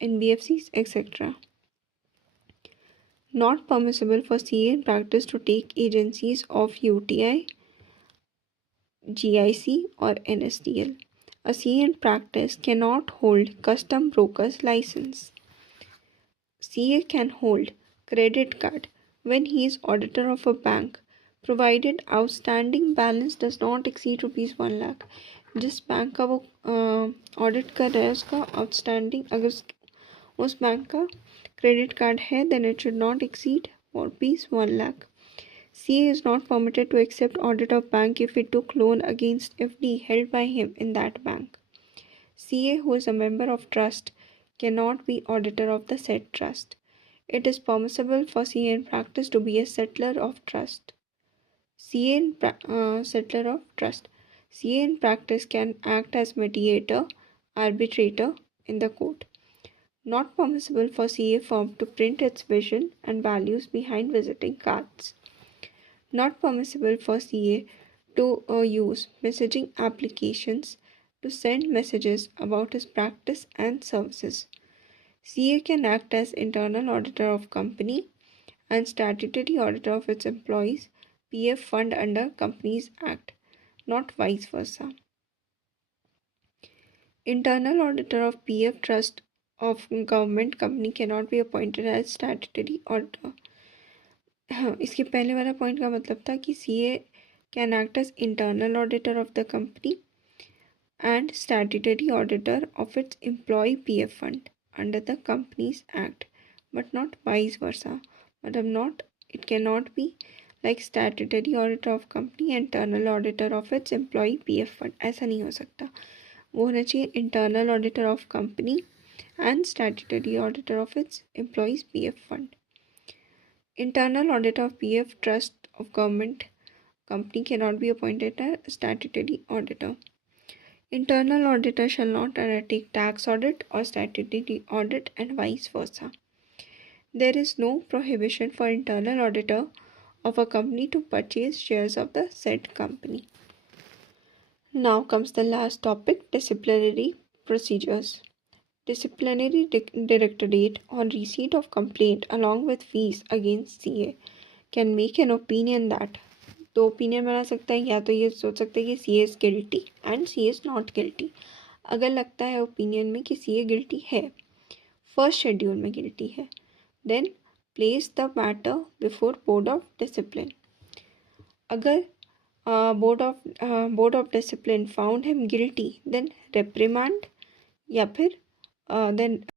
NBFCs, etc. Not permissible for CA in practice to take agencies of UTI, GIC, or NSDL. A CA in practice cannot hold custom broker's license. CA can hold credit card when he is auditor of a bank, provided outstanding balance does not exceed ₹1 lakh. जिस bank का वो audit कर रहा है उसका outstanding अगर उस bank का क्रेडिट कार्ड है then it should not exceed ₹1 lakh. CA is not permitted to accept audit of bank if it took loan against FD held by him in that bank. CA who is a member of trust cannot be auditor of the said trust. It is permissible for CA in practice to be a settler of trust. Settler of trust. CA in practice can act as mediator, arbitrator in the court. Not permissible for CA firm to print its vision and values behind visiting cards. Not permissible for CA to use messaging applications to send messages about his practice and services. CA can act as internal auditor of company and statutory auditor of its employees' PF fund under Companies Act, not vice versa. Internal auditor of PF trust of government company cannot be appointed as statutory auditor. इसके पहले वाला point का मतलब था कि CA can act as internal auditor of the company and statutory auditor of its employee PF fund under the Companies Act, but not vice versa. मतलब it cannot be like statutory auditor of company and internal auditor of its employee PF fund. ऐसा नहीं हो सकता. वो होना चाहिए internal auditor of company and statutory auditor of its employees PF fund. Internal auditor of PF trust of government company cannot be appointed as statutory auditor. Internal auditor shall not undertake tax audit or statutory audit and vice versa. There is no prohibition for internal auditor of a company to purchase shares of the said company. Now comes the last topic, disciplinary procedures. Disciplinary Directorate on receipt of complaint along with fees against CA can make an opinion that दो opinion बना सकता है, या तो ये सोच सकता है कि CA is guilty and CA is not guilty. अगर लगता है ओपिनियन में कि CA guilty है, फर्स्ट शेड्यूल में guilty है, then place the matter before board of discipline. अगर board of discipline found him guilty, then reprimand या फिर then